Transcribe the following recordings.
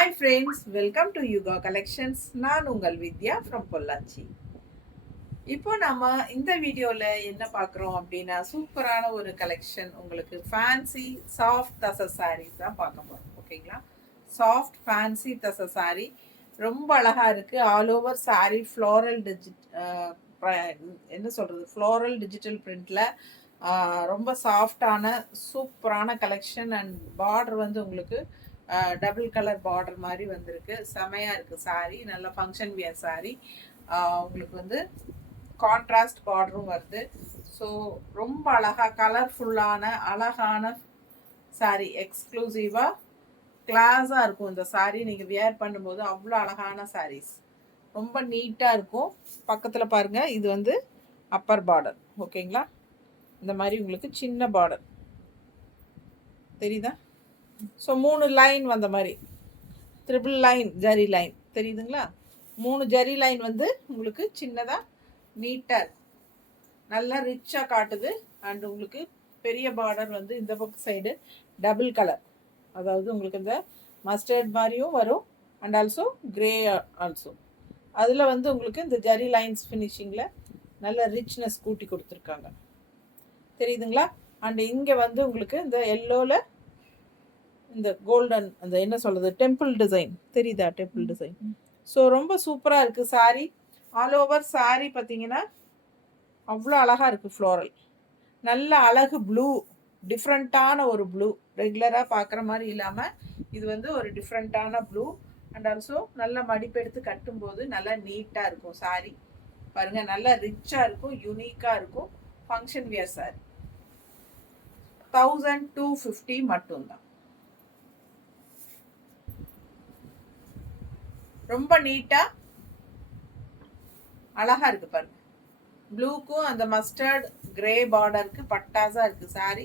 Hi friends, welcome to Yuga collections. நான் உங்கள் வித்யா from Pollachi. இப்போ நம்ம இந்த வீடியோவில் என்ன பார்க்குறோம் அப்படின்னா, சூப்பரான ஒரு கலெக்ஷன், உங்களுக்கு ஃபேன்சி சாஃப்ட் தசை சாரீஸ் தான் பார்க்க போகிறோம். ஓகேங்களா? சாஃப்ட் ஃபேன்சி தசை சாரீ ரொம்ப அழகாக இருக்குது. ஆல் ஓவர் சாரீ ஃப்ளோரல் என்ன சொல்கிறது, ஃப்ளோரல் டிஜிட்டல் பிரிண்டில் ரொம்ப சாஃப்டான சூப்பரான கலெக்ஷன். அண்ட் பார்டர் வந்து உங்களுக்கு டபுள் கலர் பார்டர் மாதிரி வந்திருக்கு. செமையாக இருக்குது சாரீ. நல்ல ஃபங்க்ஷன் வியர் சாரீ. உங்களுக்கு வந்து கான்ட்ராஸ்ட் பார்டரும் வருது. ஸோ ரொம்ப அழகாக கலர்ஃபுல்லான அழகான சாரீ, எக்ஸ்க்ளூசிவாக கிளாஸாக இருக்கும் இந்த சாரீ. நீங்கள் வியர் பண்ணும்போது அவ்வளோ அழகான சாரீஸ், ரொம்ப நீட்டாக இருக்கும். பக்கத்தில் பாருங்கள், இது வந்து அப்பர் பார்டர். ஓகேங்களா? இந்த மாதிரி உங்களுக்கு சின்ன பார்டர் தெரியுதா? ஸோ 3 லைன் வந்த மாதிரி, ட்ரிபிள் லைன் ஜரி லைன் தெரியுதுங்களா? 3 ஜரி லைன் வந்து உங்களுக்கு சின்னதாக நீட்டாக இருக்கும், நல்லா ரிச்சாக காட்டுது. அண்ட் உங்களுக்கு பெரிய பார்டர் வந்து இந்த பக்கம் சைடு டபுள் கலர், அதாவது உங்களுக்கு இந்த மஸ்டர்ட் மாதிரியும் வரும் அண்ட் ஆல்சோ கிரே ஆல்சோ. அதில் வந்து உங்களுக்கு இந்த ஜரி லைன்ஸ் ஃபினிஷிங்கில் நல்ல ரிச்னஸ் கூட்டி கொடுத்துருக்காங்க, தெரியுதுங்களா? அண்ட் இங்கே வந்து உங்களுக்கு இந்த எல்லோவில் இந்த கோல்டன், அந்த என்ன சொல்கிறது, டெம்பிள் டிசைன் தெரியுதா? Temple design. ஸோ ரொம்ப சூப்பராக இருக்குது சாரீ. ஆல் ஓவர் சாரீ பார்த்தீங்கன்னா அவ்வளோ அழகாக இருக்குது. ஃப்ளோரல் நல்ல அழகு ப்ளூ, டிஃப்ரெண்ட்டான ஒரு ப்ளூ, ரெகுலராக பார்க்குற மாதிரி இல்லாமல் இது வந்து ஒரு டிஃப்ரெண்ட்டான ப்ளூ. அண்ட் ஆல்சோ நல்ல மடிப்பெடுத்து கட்டும்போது நல்லா நீட்டாக இருக்கும் சாரீ. பாருங்கள், நல்லா ரிச்சாக இருக்கும், யூனிக்காக இருக்கும். ஃபங்க்ஷன் வியர் சாரீ 1250 மட்டும்தான். ரொம்ப நீட்டாக அழகாக இருக்குது பாருங்க. ப்ளூக்கும் அந்த மஸ்டர்ட் கிரே பார்டருக்கு பட்டாஸாக இருக்குது சாரீ.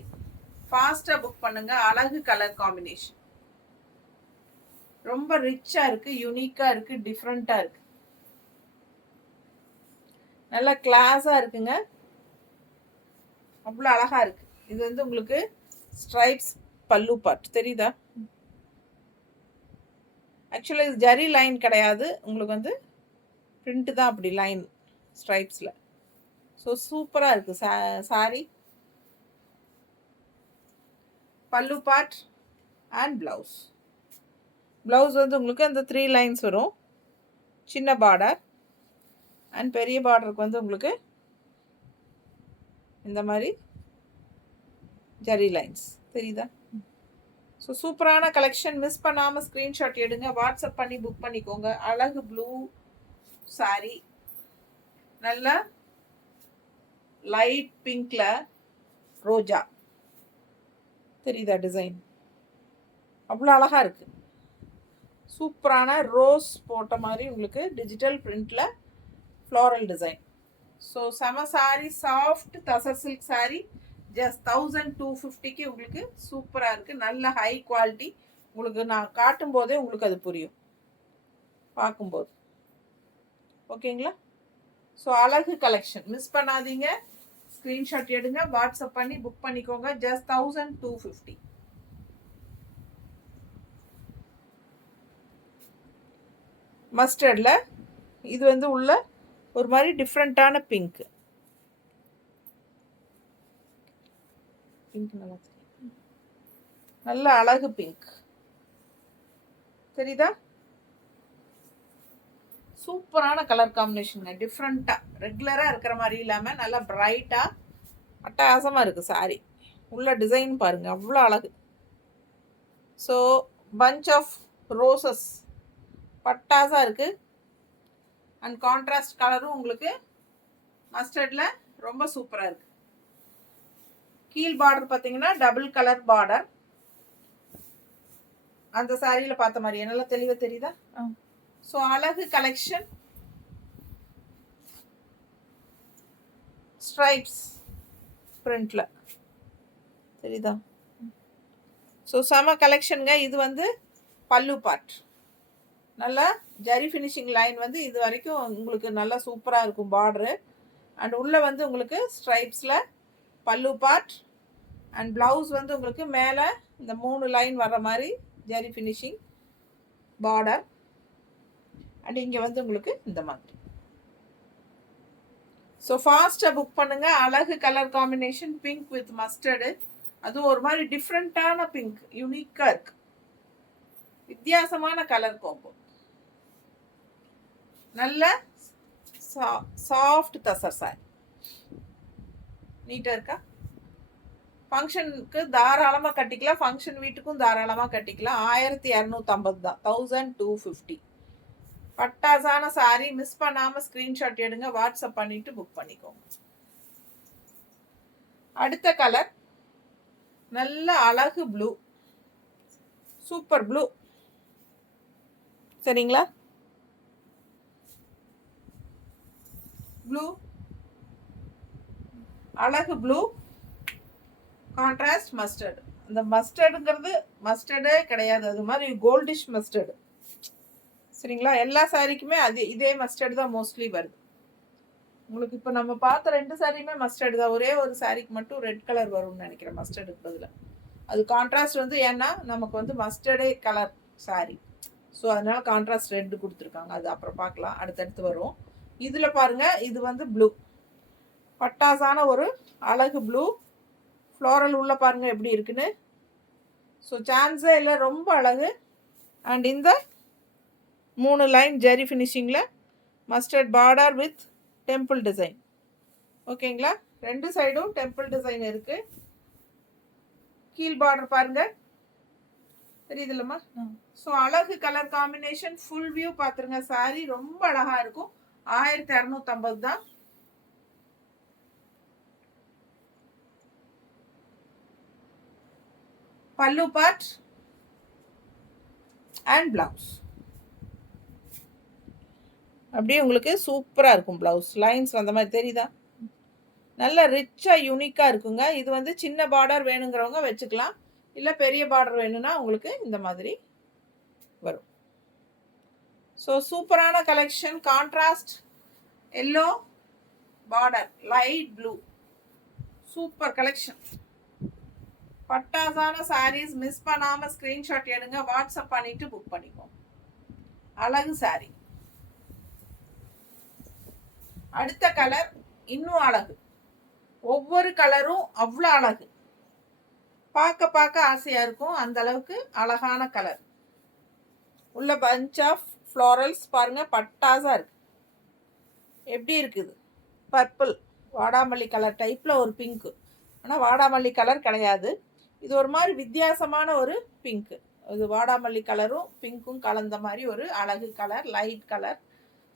ஃபாஸ்ட்டாக புக் பண்ணுங்க. அழகு கலர் காம்பினேஷன், ரொம்ப ரிச்சாக இருக்குது, யூனிக்காக இருக்குது, டிஃப்ரெண்ட்டாக இருக்குது, நல்லா கிளாஸாக இருக்குங்க. அவ்வளோ அழகாக இருக்குது. இது வந்து உங்களுக்கு ஸ்ட்ரைப்ஸ் பல்லு பார்ட் தெரியுதா? ஆக்சுவலாக இது ஜரி லைன் கிடையாது, உங்களுக்கு வந்து பிரிண்ட்டு தான் அப்படி லைன் ஸ்ட்ரைப்ஸில். ஸோ சூப்பராக இருக்குது சாரீ. பல்லு பார்ட் அண்ட் ப்ளவுஸ். ப்ளவுஸ் வந்து உங்களுக்கு அந்த 3 லைன்ஸ் வரும், சின்ன பார்டர். அண்ட் பெரிய பார்டருக்கு வந்து உங்களுக்கு இந்த மாதிரி ஜரி லைன்ஸ் தெரியுதா? ஸோ சூப்பரான கலெக்ஷன். மிஸ் பண்ணாமல் ஸ்க்ரீன்ஷாட் எடுங்க, வாட்ஸ்அப் பண்ணி புக் பண்ணிக்கோங்க. அழகு ப்ளூ சாரீ, நல்ல லைட் பிங்க்ல ரோஜா தெரியுதா? டிசைன் அவ்வளோ அழகாக இருக்குது. சூப்பரான ரோஸ் போட்ட மாதிரி உங்களுக்கு டிஜிட்டல் பிரிண்டில் ஃப்ளோரல் டிசைன். ஸோ செம sari, soft tussar silk sari. Just 1250க்கு உங்களுக்கு சூப்பராக இருக்குது. நல்ல ஹை குவாலிட்டி. உங்களுக்கு நான் காட்டும் போதே உங்களுக்கு அது புரியும் பார்க்கும்போது. ஓகேங்களா? ஸோ அழகு கலெக்ஷன், மிஸ் பண்ணாதீங்க. ஸ்க்ரீன்ஷாட் எடுங்க, வாட்ஸ்அப் பண்ணி புக் பண்ணிக்கோங்க. ஜஸ்ட் 1250. மஸ்டர்டில் இது வந்து உள்ள ஒரு மாதிரி டிஃப்ரெண்ட்டான பிங்க். பிங்க் நல்லா நல்ல அழகு பிங்க் தெரியுதா? சூப்பரான கலர் காம்பினேஷன், டிஃப்ரெண்ட்டாக ரெகுலராக இருக்கிற மாதிரி இல்லாமல் நல்லா பிரைட்டாக அட்டகாசமாக இருக்குது சாரீ. உள்ள டிசைன் பாருங்கள், அவ்வளோ அழகு. ஸோ பஞ்ச் ஆஃப் ரோசஸ் பட்டாஸாக இருக்குது. அண்ட் கான்ட்ராஸ்ட் கலரும் உங்களுக்கு மஸ்டர்டில் ரொம்ப சூப்பராக இருக்குது. கீழ் பார்டர் பார்த்தீங்கன்னா டபுள் கலர் பார்டர், அந்த சாரியில் பார்த்த மாதிரி நல்லா தெளிவாக தெரியுதா? ஸோ அழகு கலெக்ஷன். ஸ்ட்ரைப்ஸ் பிரிண்ட்ல தெரியுதா? ஸோ செம கலெக்ஷனுங்க. இது வந்து பல்லு பார்ட், நல்லா ஜரி ஃபினிஷிங் லைன் வந்து இது வரைக்கும் உங்களுக்கு நல்லா சூப்பராக இருக்கும் பார்டரு. அண்ட் உள்ளே வந்து உங்களுக்கு ஸ்ட்ரைப்ஸில் பல்லு பார்ட். அண்ட் ப்ளவுஸ் வந்து உங்களுக்கு மேலே இந்த 3 லைன் வர்ற மாதிரி ஜரி ஃபினிஷிங். பார்டர். அண்ட் இங்கே வந்து உங்களுக்கு இந்த மாதிரி. ஸோ ஃபாஸ்ட்டாக புக் பண்ணுங்க. அழகு colour combination, pink with mustard. அதுவும் ஒரு மாதிரி டிஃப்ரெண்ட்டான பிங்க், யூனிக்காக இருக்கு, வித்தியாசமான கலர் கோம்போ. நல்ல சாஃப்ட் தசர் சாரி, நீட்டாக இருக்கா? ஃபங்க்ஷனுக்கு தாராளமாக கட்டிக்கலாம், ஃபங்க்ஷன் வீட்டுக்கும் தாராளமாக கட்டிக்கலாம். 1250 தான், 1250. பட்டாசான சாரி. மிஸ் பண்ணாமல் ஸ்க்ரீன்ஷாட் எடுங்க, வாட்ஸ்அப் பண்ணிட்டு புக் பண்ணிக்கோங்க. அடுத்த கலர் நல்ல அழகு ப்ளூ, சூப்பர் ப்ளூ. சரிங்களா? ப்ளூ, அழகு ப்ளூ, கான்ட்ராஸ்ட் மஸ்டர்டு. அந்த மஸ்டர்டுங்கிறது மஸ்டர்டே கிடையாது, அது மாதிரி கோல்டிஷ் மஸ்டர்டு. சரிங்களா? எல்லா சாரிக்குமே அது இதே மஸ்டர்டு தான் மோஸ்ட்லி வருது உங்களுக்கு. இப்போ நம்ம பார்த்த 2 சாரியுமே மஸ்டர்டு தான். ஒரே ஒரு சாரிக்கு மட்டும் ரெட் கலர் வரும்னு நினைக்கிறேன் மஸ்டர்டுக்கு பதில். அது கான்ட்ராஸ்ட் வந்து ஏன்னா நமக்கு வந்து மஸ்டர்டே கலர் சாரி, ஸோ அதனால கான்ட்ராஸ்ட் ரெட் கொடுத்துருக்காங்க. அது அப்புறம் பார்க்கலாம், அடுத்தடுத்து வரும். இதில் பாருங்க, இது வந்து ப்ளூ, பட்டாசான ஒரு அழகு ப்ளூ. ஃப்ளோரல் உள்ள பாருங்க எப்படி இருக்குன்னு. ஸோ சான்ஸே இல்லை, ரொம்ப அழகு. அண்ட் இந்த 3 லைன் ஜெரி ஃபினிஷிங்கில் mustard border with temple design. ஓகேங்களா? 2 சைடும் டெம்பிள் டிசைன் இருக்கு. கீழ் பார்டர் பாருங்க, தெரியுதுல்லம்மா? ஸோ அழகு கலர் காம்பினேஷன். ஃபுல் வியூ பார்த்துருங்க. சாரி ரொம்ப அழகா இருக்கும். 1250 தான். பல்லு பார்ட் அண்ட் பிளவுஸ் அப்படியே உங்களுக்கு சூப்பராக இருக்கும். பிளவுஸ் லைன்ஸ் அந்த மாதிரி தெரியுதா? நல்ல ரிச்சாக யூனிக்காக இருக்குங்க. இது வந்து சின்ன பார்டர் வேணுங்கிறவங்க வச்சுக்கலாம், இல்லை பெரிய பார்டர் வேணும்னா உங்களுக்கு இந்த மாதிரி வரும். ஸோ சூப்பரான collection. Contrast yellow border, light blue, super collection. பட்டாசான சாரீஸ். மிஸ் பண்ணாமல் ஸ்க்ரீன்ஷாட் எடுங்க, வாட்ஸ்அப் பண்ணிட்டு புக் பண்ணிக்கோங்க. அழகு சாரி. அடுத்த கலர் இன்னும் அழகு. ஒவ்வொரு கலரும் அவ்வளோ அழகு, பார்க்க பார்க்க ஆசையாக இருக்கும், அந்த அளவுக்கு அழகான கலர். உள்ள பஞ்ச் ஆஃப் ஃப்ளாரல்ஸ் பாருங்க, பட்டாசா இருக்கு. எப்படி இருக்குது? பர்பிள், வாடாமல்லி கலர் டைப்பில் ஒரு பிங்க்கு, ஆனால் வாடாமல்லி கலர் கிடையாது. இது ஒரு மாதிரி வித்தியாசமான ஒரு பிங்க்கு. இது வாடாமல்லி கலரும் பிங்க்கும் கலந்த மாதிரி ஒரு அழகு கலர், லைட் கலர்.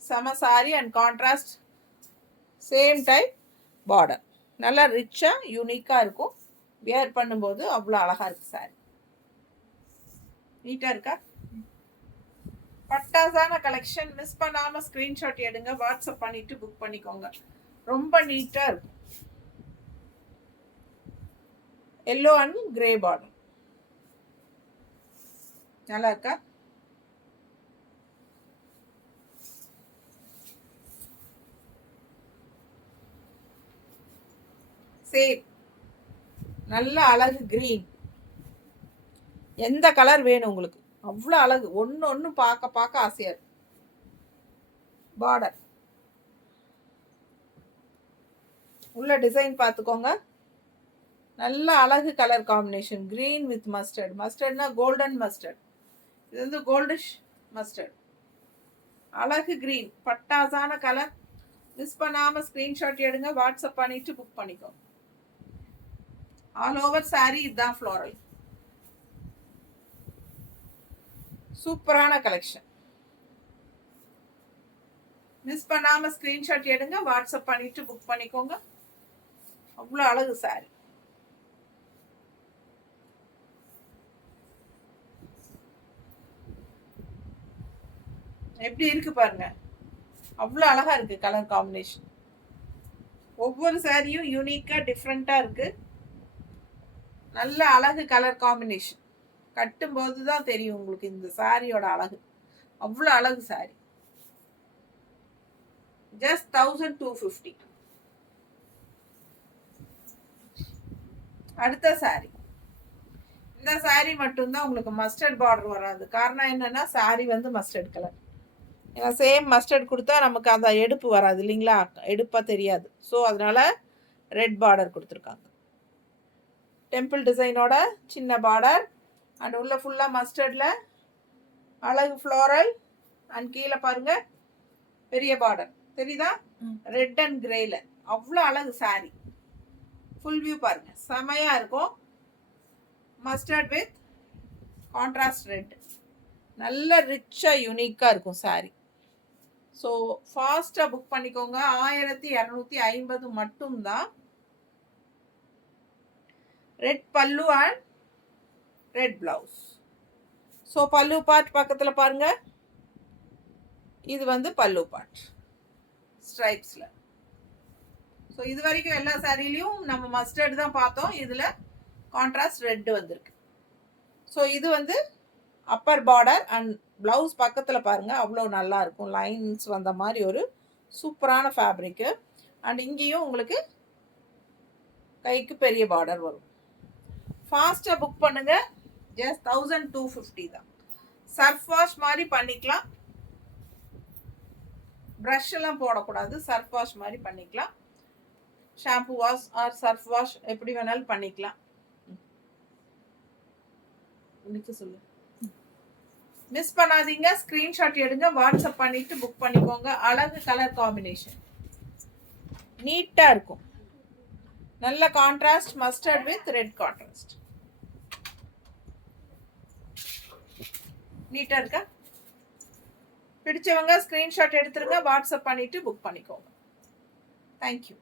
செம sorry and contrast, same type border. நல்லா ரிச்சாக யூனிக்காக இருக்கும். வியர் பண்ணும்போது அவ்வளோ அழகாக இருக்குது சாரி. நீட்டாக இருக்கா? பட்டாசான கலெக்ஷன். மிஸ் பண்ணாமல் ஸ்க்ரீன்ஷாட் எடுங்க, வாட்ஸ்அப் பண்ணிட்டு புக் பண்ணிக்கோங்க. ரொம்ப நீட்டாக இருக்கும். Yellow and grey border. நல்லா இருக்கா? சேம் நல்ல அழகு கிரீன். எந்த கலர் வேணும் உங்களுக்கு? அவ்வளோ அழகு, ஒன்று ஒன்று பார்க்க பார்க்க ஆசையாக இருக்கு. பார்டர் உள்ள டிசைன் பார்த்துக்கோங்க. நல்ல அழகு colour combination, green with mustard. மஸ்டர்ட்னா கோல்டன் மஸ்டர்ட், இது வந்து கோல்டிஷ் மஸ்டர்ட். அழகு கிரீன், பட்டாசான கலர். மிஸ் பண்ணாமல் ஸ்க்ரீன்ஷாட் எடுங்க, வாட்ஸ்அப் பண்ணிட்டு புக் பண்ணிக்கோங்க. ஆல் ஓவர் சாரி இதுதான் ஃப்ளோரல். சூப்பரான கலெக்ஷன். மிஸ் பண்ணாமல் ஸ்க்ரீன்ஷாட் எடுங்க, வாட்ஸ்அப் பண்ணிட்டு புக் பண்ணிக்கோங்க. அவ்வளோ அழகு சாரி. எப்படி இருக்கு பாருங்க, அவ்வளோ அழகா இருக்கு கலர் காம்பினேஷன். ஒவ்வொரு சாரியும் யூனிக்காக டிஃப்ரெண்ட்டாக இருக்கு. நல்ல அழகு கலர் காம்பினேஷன். கட்டும்போது தான் தெரியும் உங்களுக்கு இந்த சாரியோட அழகு. அவ்வளோ அழகு சாரி. ஜஸ்ட் 1250. அடுத்த சாரி இந்த saree மட்டும்தான் உங்களுக்கு மஸ்டர்ட் பார்டர் வராது. காரணம் என்னன்னா saree வந்து மஸ்டர்ட் கலர். ஏன்னா சேம் மஸ்டர்ட் கொடுத்தா நமக்கு அந்த எடுப்பு வராது இல்லைங்களா, எடுப்பாக தெரியாது. ஸோ அதனால ரெட் பார்டர் கொடுத்துருக்காங்க. டெம்பிள் டிசைனோட சின்ன பார்டர் அண்ட் உள்ள ஃபுல்லாக மஸ்டர்டில் அழகு ஃப்ளோரல் அண்ட் கீழே பாருங்க பெரிய பார்டர் தெரியுதா, ரெட் அண்ட் கிரேல அவ்வளோ அழகு saree. ஃபுல் வியூ பாருங்க செமையா இருக்கும். மஸ்டர்ட் வித் கான்ட்ராஸ்ட் ரெட், நல்ல ரிச்சாக யூனிக்காக இருக்கும் saree. ஸோ ஃபாஸ்ட்டாக புக் பண்ணிக்கோங்க. 1250 மட்டும்தான். ரெட் பல்லு அண்ட் ரெட் பிளவுஸ். ஸோ பல்லு பார்ட் பக்கத்தில் பாருங்க, இது வந்து பல்லு பார்ட் ஸ்ட்ரைப்ஸில். ஸோ இது வரைக்கும் எல்லா சாரிலையும் நம்ம மஸ்டர்ட் தான் பார்த்தோம், இதில் கான்ட்ராஸ்ட் ரெட் வந்திருக்கு. ஸோ இது வந்து அப்பர் பார்டர் அண்ட் ப்ளவுஸ் பக்கத்தில் பாருங்கள் அவ்வளோ நல்லா இருக்கும், லைன்ஸ் வந்த மாதிரி ஒரு சூப்பரான ஃபேப்ரிக்கு. அண்ட் இங்கேயும் உங்களுக்கு கைக்கு பெரிய பார்டர் வரும். ஃபாஸ்ட்டாக புக் பண்ணுங்கள். ஜஸ்ட் 1250 தான். சர்ஃப் வாஷ் மாதிரி பண்ணிக்கலாம், ப்ரஷ் எல்லாம் போடக்கூடாது, சர்ஃப் வாஷ் மாதிரி பண்ணிக்கலாம். Shampoo wash R surf wash எப்படி வேணாலும் பண்ணிக்கலாம். சொல்லு, மிஸ் பண்ணாதீங்க. ஸ்கிரீன்ஷாட் எடுங்க, வாட்ஸ்அப் பண்ணிட்டு புக் பண்ணிக்கோங்க. அழகு கலர் காம்பினேஷன் நீட்டா இருக்கும். நல்ல contrast mustard with red contrast நீட்டா இருக்கா? பிடிச்சவங்க ஸ்கிரீன்ஷாட் எடுத்துருங்க, வாட்ஸ்அப் பண்ணிட்டு புக் பண்ணிக்கோங்க. தேங்க்யூ.